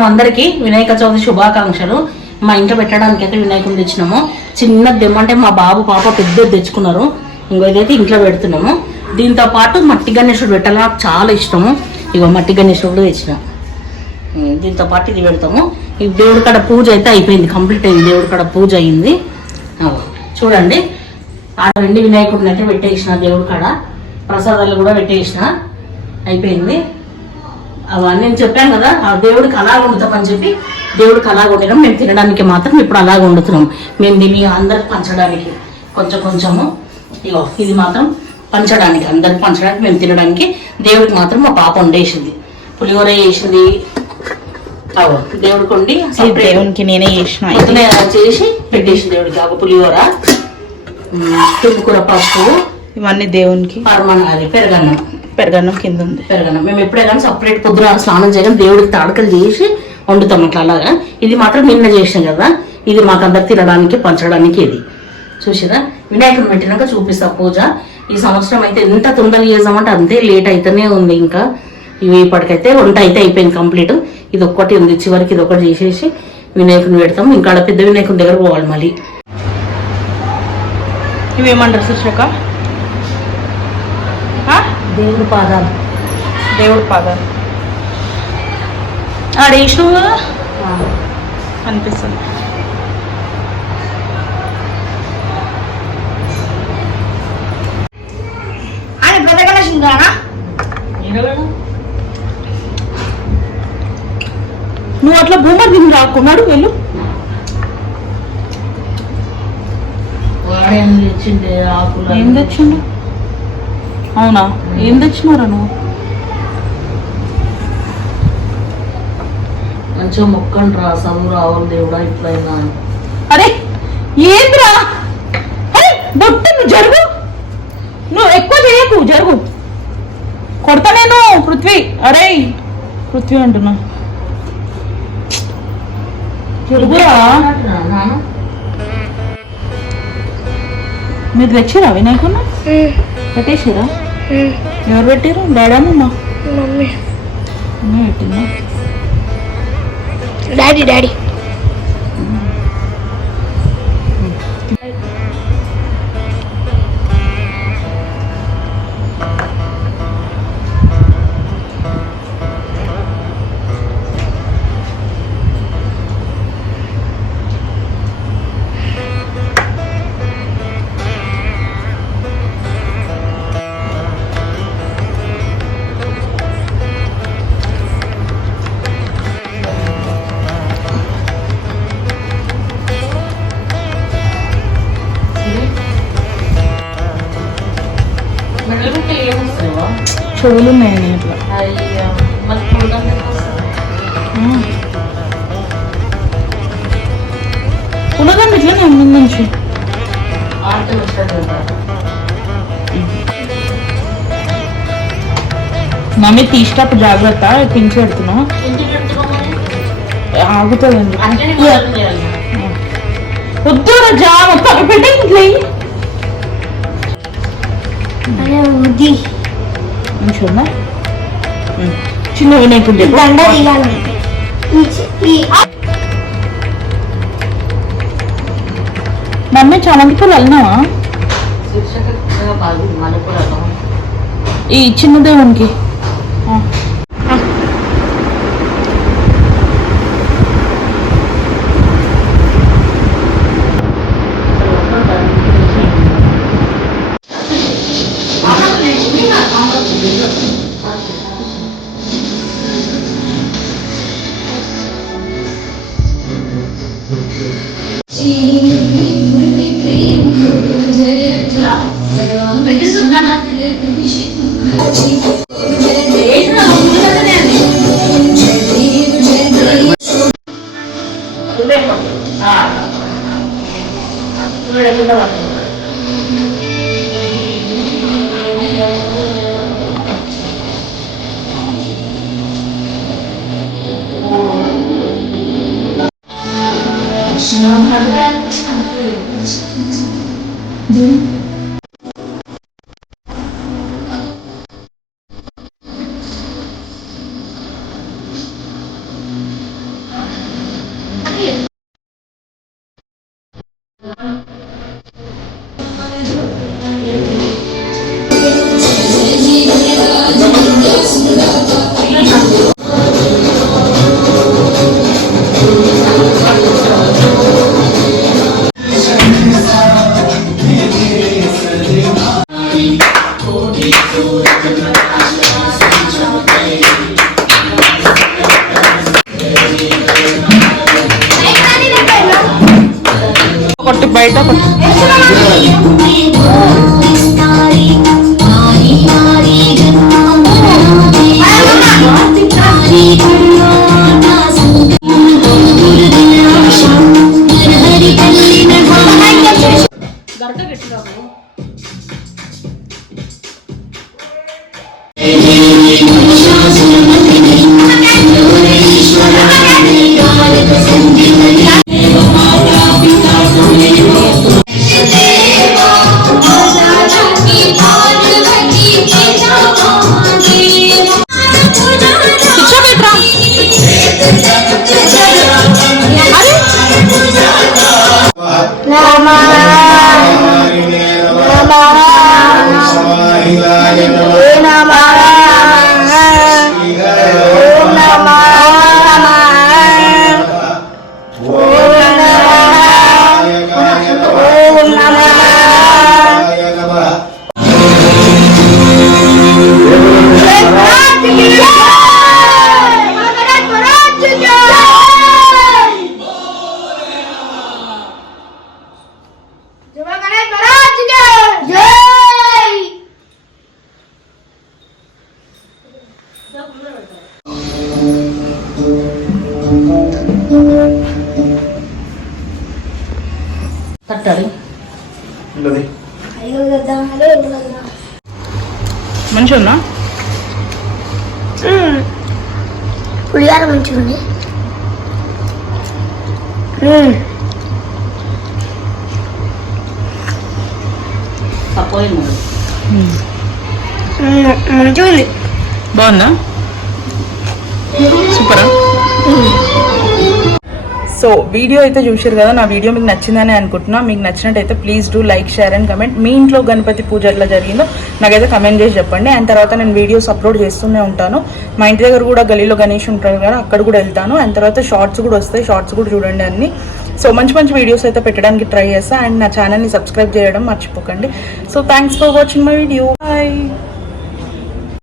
నమస్కారం అందరికి వినాయక చవితి శుభాకాంక్షలు. మా ఇంట్లో పెట్టడానికి అయితే వినాయకుని తెచ్చినాము. చిన్నది దెమ్మంటే మా బాబు పాప పెద్దది తెచ్చుకున్నారు. ఇంకో ఇదైతే ఇంట్లో పెడుతున్నాము. దీంతో పాటు మట్టి గణేశుడు పెట్టాలి, నాకు చాలా ఇష్టము. ఇగో మట్టి గణేశుడు కూడా తెచ్చినాం. దీంతో పాటు ఇది పెడతాము. ఈ దేవుడి కాడ పూజ అయితే అయిపోయింది, కంప్లీట్ అయింది. దేవుడి కాడ పూజ అయింది. చూడండి, ఆ వెండి వినాయకుడిని అయితే పెట్టేసిన, దేవుడి కాడ ప్రసాదాలు కూడా పెట్టేసిన, అయిపోయింది. అవన్నీ నేను చెప్పాను కదా, ఆ దేవుడికి అలాగ వండుతామని చెప్పి దేవుడికి అలాగ వండినాం. మేము తినడానికి మాత్రం ఇప్పుడు అలాగ వండుతున్నాం. మేము దీన్ని అందరికి పంచడానికి కొంచెం కొంచెము. ఇగో ఇది మాత్రం పంచడానికి, అందరికి పంచడానికి, మేము తినడానికి. దేవుడికి మాత్రం మా పాప వండేసింది, పులిహోర చేసింది. దేవుడికి వండి దేవునికి నేనే చేసిన, చేసి పెట్టేసింది దేవుడికి. ఒక పులిహోర, తుప్పుకూర, పప్పు, ఇవన్నీ దేవునికి. అది పెరగన్నం, పెరగన్నం కింద ఉంది. పెరగన్నం మేము ఎప్పుడే కానీ సపరేట్ పొద్దున స్నానం చేయడం, దేవుడికి తాడకలు చేసి వండుతాం అట్లా. అలాగా ఇది మాత్రం నిన్న చేసాం కదా, ఇది మాకు అందరు తినడానికి పంచడానికి. ఇది చూసిరా, వినాయకుని పెట్టినాక చూపిస్తా పూజ. ఈ సంవత్సరం అయితే ఎంత తొందరగా చేసామంటే అంతే లేట్ అయితేనే ఉంది. ఇంకా ఇవి ఇప్పటికైతే వంట అయితే అయిపోయింది కంప్లీట్. ఇది ఒక్కటి ఉంది చివరికి, ఇది ఒకటి చేసేసి వినాయకుని పెడతాం. ఇంకా పెద్ద వినాయకుని దగ్గర పోవాలి మళ్ళీ. ఇవేమంటారు సుశ్రక? దేవుడి పాదాలు, దేవుడి పాదాలు ఆడేసినావు కదా అనిపిస్తుంది. నువ్వు అట్లా భూమర్ దిగి రాకున్నాడు వెళ్ళు. ఏం తెచ్చిండు? అవునా, ఏం తెచ్చినారా నువ్వు? మంచిగా మొక్కండి రా, చదువు రావాలి దేవుడా ఇట్లయినా. అరే ఏంద్రా, అరే బొట్టు నువ్వు జరుగు, నువ్వు ఎక్కువ చేయకు, జరుగు. కొడతా నేను. పృథ్వీ, అరే పృథ్వీ అంటున్నా, జరుగురా. మీరు తెచ్చిరా వినాయకున్నా? పెట్టేసిరా? ఎవరు పెట్టారు? డాడీ అమ్మమ్మ? మమ్మీ. మమ్మీ పెట్టిందా? డాడీ. చెవులు ఉన్నాయని ఇట్లా. పునగండి ఇట్లా ముందు నుంచి. మమ్మీ తీసేటప్పుడు జాగ్రత్త, తించి పెడుతున్నావు ఆగుతుందండి. వద్దు జా మొత్తం పెట్టే ఇంట్లో మంచిగా చిన్న వినాయకుడు. మమ్మీ చామంతి పూలు వెళ్ళినావా? ఈ చిన్న దేవునికి కొట్టి బయట గడక గట్టిరాము. తట్టాలి మంచిగా ఉన్నా పులిహార మంచిగా ఉంది. తక్కువ మంచిగా ఉంది. బాగుందా సూపరా సో వీడియో అయితే చూసారు కదా, నా వీడియో మీకు నచ్చిందని అనుకుంటున్నా. మీకు నచ్చినట్టయితే please do like, share and comment. మీ ఇంట్లో గణపతి పూజ ఎట్లా జరిగిందో నాకైతే కమెంట్ చేసి చెప్పండి. అండ్ తర్వాత నేను వీడియోస్ అప్లోడ్ చేస్తూనే ఉంటాను. మా ఇంటి దగ్గర కూడా గలీలో గణేష్ ఉంటారు కదా, అక్కడ కూడా వెళ్తాను. అండ్ తర్వాత షార్ట్స్ కూడా వస్తాయి, షార్ట్స్ కూడా చూడండి అన్ని. సో మంచి మంచి వీడియోస్ అయితే పెట్టడానికి ట్రై చేస్తాను. అండ్ నా ఛానల్ని సబ్స్క్రైబ్ చేయడం మర్చిపోకండి. So thanks for watching my video. Bye.